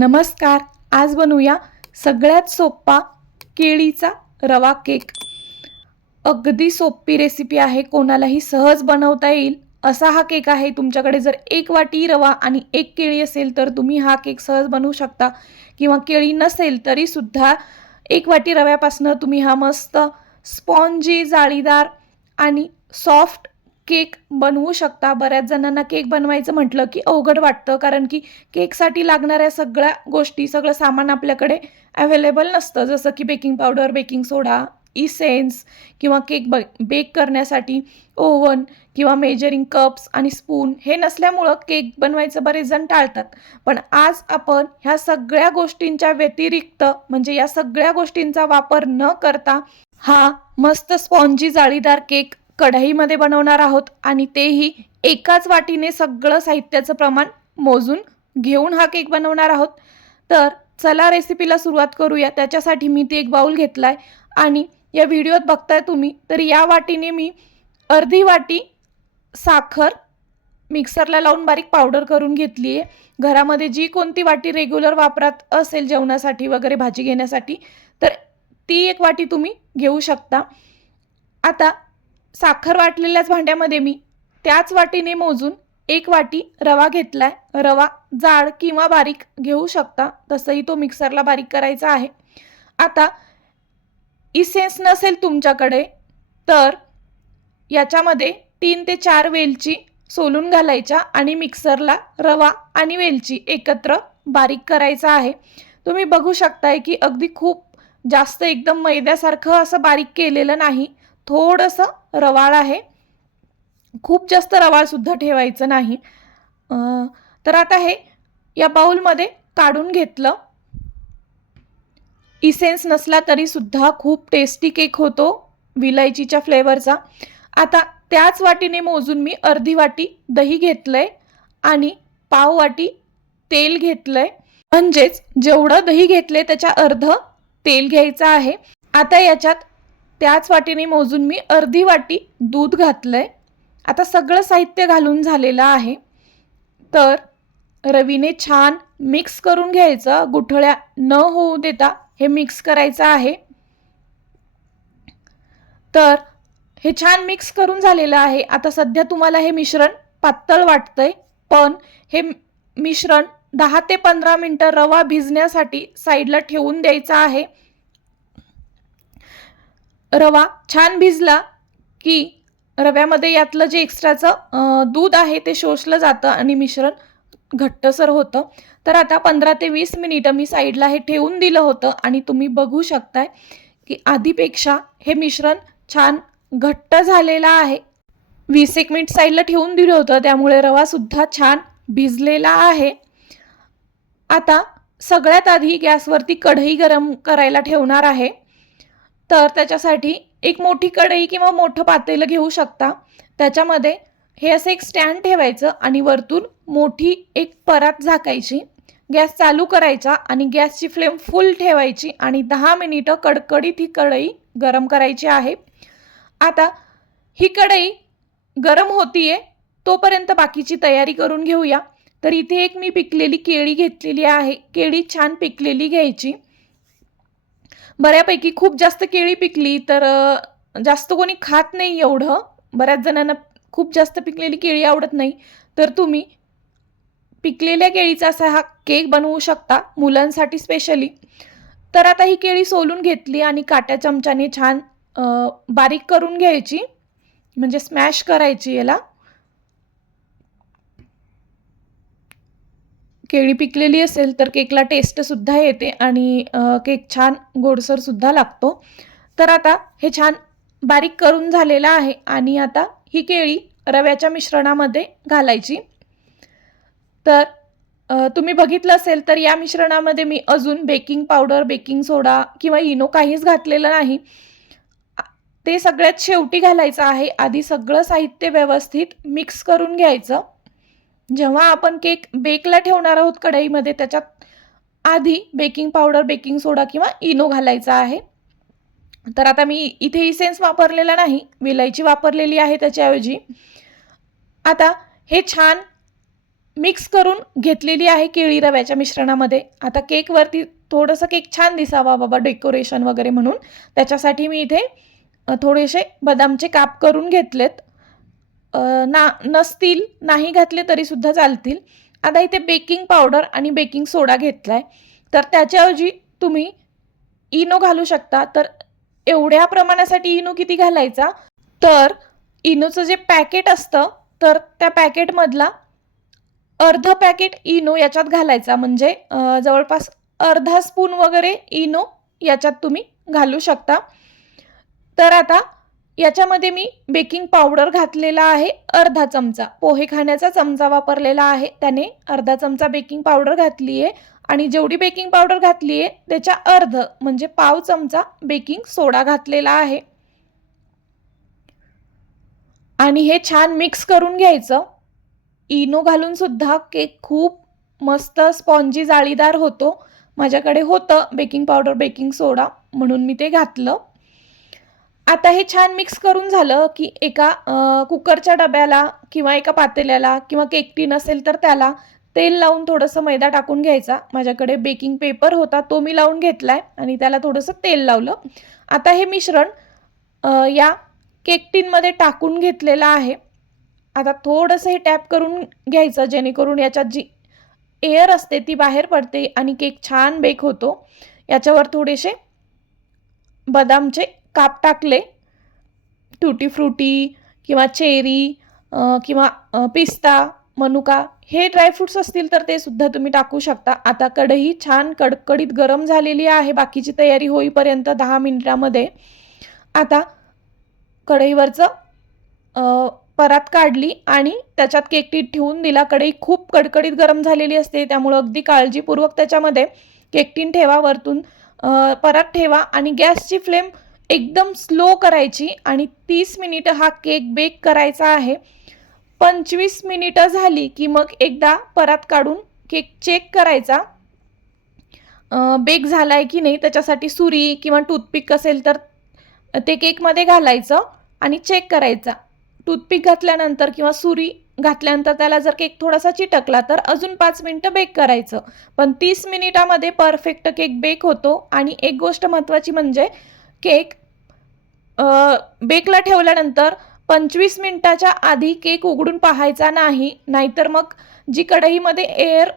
नमस्कार आज बनवूया सगळ्यात सोपा केळीचा रवा केक. अगदी सोपी रेसिपी आहे कोणालाही सहज बनवता येईल. असा हा केक आहे तुमच्याकडे जर एक वाटी रवा आणि एक केळी असेल तर तुम्ही हा केक सहज बनवू शकता. किंवा केळी नसेल तरीसुद्धा एक वाटी रव्यापासनं तुम्ही हा मस्त स्पॉन्जी जाळीदार आणि सॉफ्ट केक बनवू शकता. बऱ्याच जणांना केक बनवायचं म्हटलं की अवघड वाटतं कारण की केकसाठी लागणाऱ्या सगळ्या गोष्टी सगळं सामान आपल्याकडे अवेलेबल नसतं. जसं की baking powder baking soda essence किंवा केक ब बेक करण्यासाठी ओव्हन किंवा मेजरिंग कप्स आणि स्पून हे नसल्यामुळं केक बनवायचं बरेच जण टाळतात. पण आज आपण ह्या सगळ्या गोष्टींच्या व्यतिरिक्त म्हणजे या सगळ्या गोष्टींचा वापर न करता हा मस्त स्पॉन्जी जाळीदार केक कढईमध्ये बनवणार आहोत आणि तेही एकाच वाटीने सगळं साहित्याचं प्रमाण मोजून घेऊन हा केक बनवणार आहोत. तर चला रेसिपीला सुरुवात करूया. त्याच्यासाठी मी ते एक बाऊल घेतला आहे आणि या व्हिडिओत बघताय तुम्ही तर या वाटीने मी अर्धी वाटी साखर मिक्सरला लावून बारीक पावडर करून घेतली आहे घरामध्ये जी कोणती वाटी रेग्युलर वापरात असेल जेवणासाठी वगैरे भाजी घेण्यासाठी तर ती एक वाटी तुम्ही घेऊ शकता. आता साखर वाटलेल्याच भांड्यामध्ये मी. त्याच वाटीने मोजून एक वाटी रवा घेतलाय. रवा जाड किंवा बारीक घेऊ शकता. तसंही तो मिक्सरला बारीक करायचा आहे. आता इसेन्स नसेल तुमच्याकडे तर याच्यामध्ये तीन ते चार वेलची सोलून घालायच्या आणि मिक्सरला रवा आणि वेलची एकत्र बारीक करायचा आहे. तुम्ही बघू शकताय की अगदी खूप जास्त एकदम मैद्यासारखं असं बारीक केलेलं नाही. थोडंसं रवाळ आहे. खूप जास्त रवाळसुद्धा ठेवायचं नाही. तर आता हे या बाऊलमध्ये काढून घेतलं. इसेन्स नसला तरी सुद्धा खूप टेस्टी केक होतो विलायचीच्या फ्लेवरचा आता त्याच वाटीने मोजून मी अर्धी वाटी दही घेतलं आहे आणि पाव वाटी तेल घेतलंय. म्हणजेच जेवढं दही घेतलंय त्याच्या अर्ध तेल घ्यायचं आहे. आता याच्यात त्याच वाटीने मोजून मी अर्धी वाटी दूध घातलं आहे आता सगळं साहित्य घालून झालेलं आहे. तर रवीने छान मिक्स करून घ्यायचं. गुठळ्या न होऊ देता हे मिक्स करायचं आहे. तर हे छान मिक्स करून झालेलं आहे. आता सध्या तुम्हाला हे मिश्रण पातळ वाटतंय पण हे मिश्रण दहा ते पंधरा मिनटं रवा भिजण्यासाठी साईडला ठेवून द्यायचं आहे. रवा छान भिजला की रव्यामध्ये यातलं जे एक्स्ट्राचं दूध आहे ते शोषलं जातं आणि मिश्रण घट्टसर होतं. तर आता पंधरा ते वीस मिनिटं मी साईडला हे ठेवून दिलं होतं आणि तुम्ही बघू शकताय की आधीपेक्षा हे मिश्रण छान घट्ट झालेलं आहे. वीस एक मिनिट साईडला ठेवून दिलं होतं त्यामुळे रवासुद्धा छान भिजलेला आहे. आता सगळ्यात आधी गॅसवरती कढई गरम करायला ठेवणार आहे. तर त्याच्यासाठी एक मोठी कढई किंवा मोठं पातेलं घेऊ शकता. त्याच्यामध्ये हे असं एक स्टँड ठेवायचं आणि वरतून मोठी एक परात झाकायची. गॅस चालू करायचा आणि गॅसची फ्लेम फुल ठेवायची आणि दहा मिनिटं कडकडीत ही कढई गरम करायची आहे. आता ही कढई गरम होतीये तोपर्यंत बाकीची तयारी करून घेऊया. तर इथे एक मी पिकलेली केळी घेतलेली आहे. केळी छान पिकलेली घ्यायची. बऱ्यापैकी खूप जास्त केळी पिकली तर जास्त कोणी खात नाही एवढं. बऱ्याच जणांना खूप जास्त पिकलेली केळी आवडत नाही. तर तुम्ही पिकलेल्या केळीचा असा हा केक बनवू शकता मुलांसाठी स्पेशली तर आता ही केळी सोलून घेतली आणि काट्या चमच्याने छान बारीक करून घ्यायची. म्हणजे स्मॅश करायची याला. केळी पिकलेली असेल तर केकला टेस्टसुद्धा येते आणि केक छान गोडसरसुद्धा लागतो. तर आता हे छान बारीक करून झालेलं आहे आणि आता ही केळी रव्याच्या मिश्रणामध्ये घालायची. तर तुम्ही बघितलं असेल तर या मिश्रणामध्ये मी अजून बेकिंग पावडर बेकिंग सोडा किंवा इनो काहीच घातलेलं नाही. ते सगळ्यात शेवटी घालायचं आहे. आधी सगळं साहित्य व्यवस्थित मिक्स करून घ्यायचं. जेव्हा आपण केक बेकला ठेवणार आहोत कढईमध्ये त्याच्यात आधी बेकिंग पावडर बेकिंग सोडा किंवा इनो घालायचा आहे. तर आता मी इथे इसेन्स वापरलेला नाही विलायची वापरलेली आहे त्याच्याऐवजी. आता हे छान मिक्स करून घेतलेली आहे केळी रव्याच्या मिश्रणामध्ये. आता केकवरती थोडंसं केक छान दिसावा बाबा डेकोरेशन वगैरे म्हणून. त्याच्यासाठी मी इथे थोडेसे बदामचे काप करून घेतलेत. ना नसतील नाही घातले तरीसुद्धा चालतील. आता इथे बेकिंग पावडर आणि बेकिंग सोडा घेतला आहे तर त्याच्याऐवजी तुम्ही इनो घालू शकता. तर एवढ्या प्रमाणासाठी इनो किती घालायचा? तर इनोचं जे पॅकेट असतं तर त्या पॅकेटमधला अर्ध पॅकेट इनो याच्यात घालायचा. म्हणजे जवळपास अर्धा स्पून वगैरे इनो याच्यात तुम्ही घालू शकता. तर आता याच्यामध्ये मी बेकिंग पावडर घातलेला आहे अर्धा चमचा. पोहे खाण्याचा चमचा वापरलेला आहे त्याने अर्धा चमचा बेकिंग पावडर घातली आहे आणि जेवढी बेकिंग पावडर घातली आहे त्याच्या अर्ध म्हणजे पाव चमचा बेकिंग सोडा घातलेला आहे. आणि हे छान मिक्स करून घ्यायचं. इनो घालून सुद्धा केक खूप मस्त स्पॉन्जी जाळीदार होतो. माझ्याकडे होतं बेकिंग पावडर बेकिंग सोडा म्हणून मी ते घातलं. आता हे छान मिक्स करून झालं की एका कुकरच्या डब्याला किंवा एका पातेल्याला किंवा केक टीन असेल तर त्याला तेल लावून थोडंसं मैदा टाकून घ्यायचा. माझ्याकडे बेकिंग पेपर होता तो मी लावून घेतला आहे आणि त्याला थोडंसं तेल लावलं. आता हे मिश्रण या केक टीनमध्ये टाकून घेतलेलं आहे. आता थोडंसं हे टॅप करून घ्यायचं जेणेकरून याच्यात जी एअर असते ती बाहेर पडते आणि केक छान बेक होतो. याच्यावर थोडेसे बदामचे काप टाकले टुटी फ्रुटी किंवा चेरी किंवा पिस्ता मनुका हे ड्रायफ्रुट्स असतील तर ते सुद्धा तुम्ही टाकू शकता. आता कढई छान कडकडीत गरम झालेली आहे बाकीची तयारी होईपर्यंत दहा मिनिटामध्ये. आता कढईवरचं परात काढली आणि त्याच्यात केक टीट ठेवून दिला. कढई खूप कडकडीत गरम झालेली असते त्यामुळं अगदी काळजीपूर्वक त्याच्यामध्ये केकटीन ठेवा वरतून परात ठेवा आणि गॅसची फ्लेम एकदम स्लो करायची आणि तीस मिनिटं हा केक बेक करायचा आहे. पंचवीस मिनिटं झाली की मग एकदा परत काढून केक चेक करायचा. बेक झाला आहे की नाही त्याच्यासाठी सुरी किंवा टूथपिक असेल तर ते केकमध्ये घालायचं आणि चेक करायचा. टूथपिक घातल्यानंतर किंवा सुरी घातल्यानंतर त्याला जर केक थोडासा चिटकला तर अजून पाच मिनटं बेक करायचं. पण तीस मिनिटामध्ये परफेक्ट केक बेक होतो आणि एक गोष्ट महत्त्वाची म्हणजे केक बेकला ठेवल्यानंतर पंचवीस मिनटाच्या आधी केक उघडून पाहायचा नाही नाहीतर मग जी कढईमध्ये एअर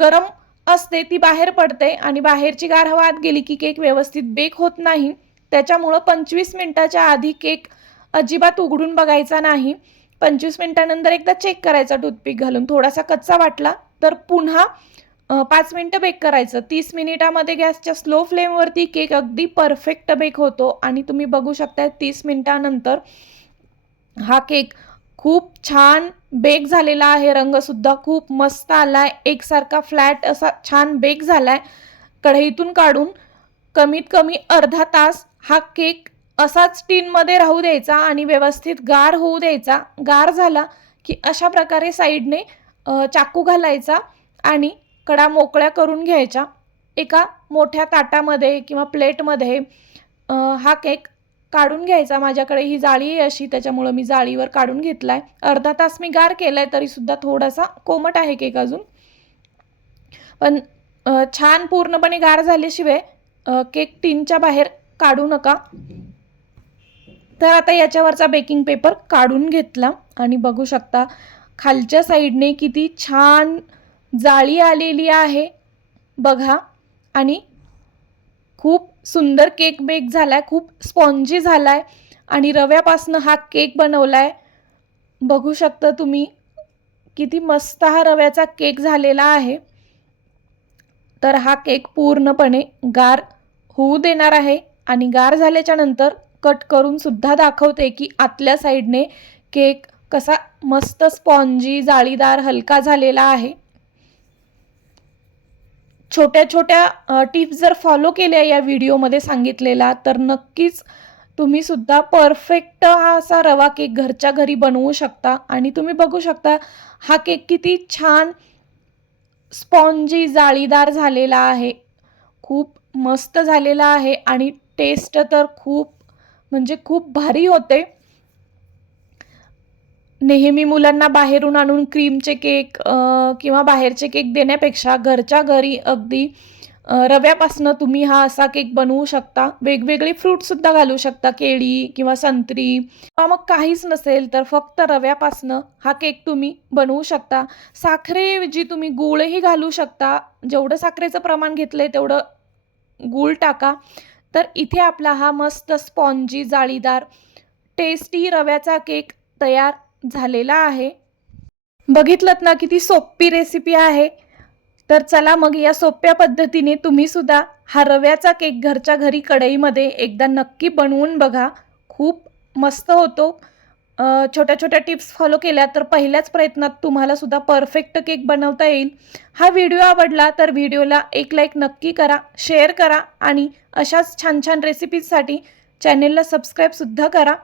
गरम असते ती बाहेर पडते आणि बाहेरची गार हवा आत गेली की केक व्यवस्थित बेक होत नाही. त्याच्यामुळं पंचवीस मिनटाच्या आधी केक अजिबात उघडून बघायचा नाही. पंचवीस मिनटानंतर एकदा चेक करायचा टूथपिक घालून. थोडासा कच्चा वाटला तर पुन्हा पाच मिनटं बेक करायचं. तीस मिनिटामध्ये गॅसच्या स्लो फ्लेमवरती केक अगदी परफेक्ट बेक होतो. आणि तुम्ही बघू शकता तीस मिनिटानंतर हा केक खूप छान बेक झालेला आहे. रंगसुद्धा खूप मस्त आला आहे एकसारखा फ्लॅट असा छान बेक झाला आहे कढईतून काढून कमीत कमी अर्धा तास हा केक असाच टीनमध्ये राहू द्यायचा आणि व्यवस्थित गार होऊ द्यायचा. गार झाला की अशा प्रकारे साईडने चाकू घालायचा आणि कडा मोकळ्या करून घ्यायच्या. एका मोठ्या ताटामध्ये किंवा प्लेटमध्ये हा केक काढून घ्यायचा. माझ्याकडे ही जाळी आहे अशी त्याच्यामुळं मी जाळीवर काढून घेतला आहे अर्धा तास मी गार केला आहे तरीसुद्धा थोडासा कोमट आहे केक अजून. पण छान पूर्णपणे गार झाल्याशिवाय केक टीनच्या बाहेर काढू नका. तर आता याच्यावरचा बेकिंग पेपर काढून घेतला. आणि बघू शकता खालच्या साईडने किती छान जाळी आलेली आहे. बघा. आणि खूप सुंदर केक बेक झाला आहे खूप स्पॉन्जी झाला आहे आणि रव्यापासनं हा केक बनवला आहे बघू शकता तुम्ही किती मस्त हा रव्याचा केक झालेला आहे. तर हा केक पूर्णपणे गार होऊ देणार आहे. आणि गार झाल्याच्यानंतर कट करून सुद्धा दाखवते की आतल्या साईडने केक कसा मस्त स्पॉन्जी जाळीदार हलका झालेला आहे. छोट्या छोट्या टिप्स जर फॉलो केल्या या व्हिडिओमध्ये सांगितलेला तर नक्कीच तुम्ही सुद्धा परफेक्ट हा असा रवा केक घरच्या घरी बनवू शकता. आणि तुम्ही बघू शकता हा केक किती छान स्पॉन्जी जाळीदार झालेला आहे. खूप मस्त झालेला आहे आणि टेस्ट तर खूप म्हणजे खूप भारी होते. नेहमी मुलांना बाहेरून आणून क्रीमचे केक किंवा बाहेरचे केक देण्यापेक्षा घरच्या घरी अगदी रव्यापासनं तुम्ही हा असा केक बनवू शकता. वेगवेगळे फ्रूटसुद्धा घालू शकता. केळी किंवा संत्री. किंवा मग काहीच नसेल तर फक्त रव्यापासनं हा केक तुम्ही बनवू शकता. साखरेऐवजी तुम्ही गूळही घालू शकता. जेवढं साखरेचं प्रमाण घेतलं आहे तेवढं गूळ टाका. तर इथे आपला हा मस्त स्पॉन्जी जाळीदार टेस्टी रव्याचा केक तयार झालेला आहे. बघितलं ना किती सोपी रेसिपी आहे. तर चला मग या सोप्या पद्धतीने तुम्ही सुद्धा हा रव्याचा केक घरच्या घरी कढईमध्ये एकदा नक्की बनवून बघा. खूप मस्त होतो. छोट्या छोट्या टिप्स फॉलो केल्या तर पहिल्याच प्रयत्नात तुम्हाला सुद्धा परफेक्ट केक बनवता येईल. हा व्हिडिओ आवडला तर व्हिडिओला एक लाईक नक्की करा शेअर करा आणि अशाच छान छान रेसिपीजसाठी चॅनेलला सबस्क्राईबसुद्धा करा.